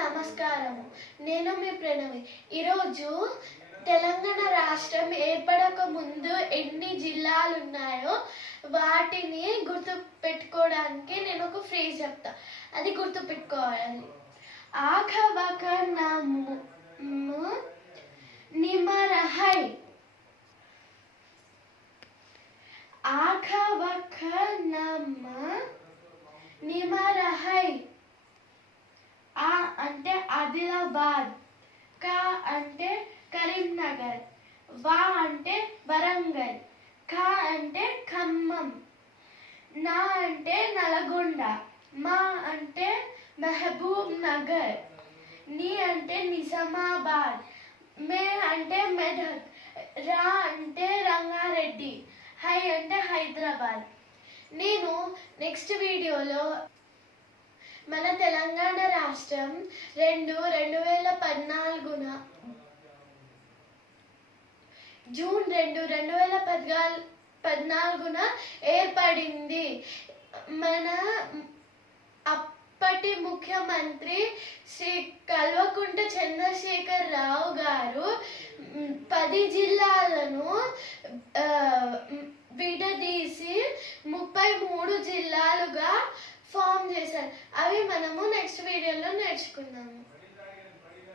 నమస్కారము. నేను మీ ప్రణవి. ఈరోజు తెలంగాణ రాష్ట్రం ఏర్పడక ముందు ఎన్ని జిల్లాలు ఉన్నాయో వాటిని గుర్తు పెట్టుకోవడానికి నేను ఒక ఫ్రేజ్ చెప్తా. అది గుర్తు పెట్టుకోవాలి. ఆఖవక నమ్ము నిమరహై. ఆఖవక నమ్మ నిమరహై. ఆ అంటే ఆదిలాబాద్, క అంటే కరీంనగర్, వా అంటే వరంగల్, ఖ అంటే ఖమ్మం, నా అంటే నల్గొండ, మా అంటే మహబూబ్ నగర్, ని అంటే నిజామాబాద్, మే అంటే మెదక్, రా అంటే రంగారెడ్డి, హై అంటే హైదరాబాద్. నేను నెక్స్ట్ వీడియోలో మన తెలంగాణ రాష్ట్రం 2014 జూన్ 2, 2014 ఏర్పడింది. మన అప్పటి ముఖ్యమంత్రి శ్రీ కల్వకుంట్ల చంద్రశేఖర్ రావు గారు 10 జిల్లాలను విడదీసి 33 జిల్లాలుగా ఫామ్ చేశారు. అవి మనము నెక్స్ట్ వీడియోలో నేర్చుకుందాము.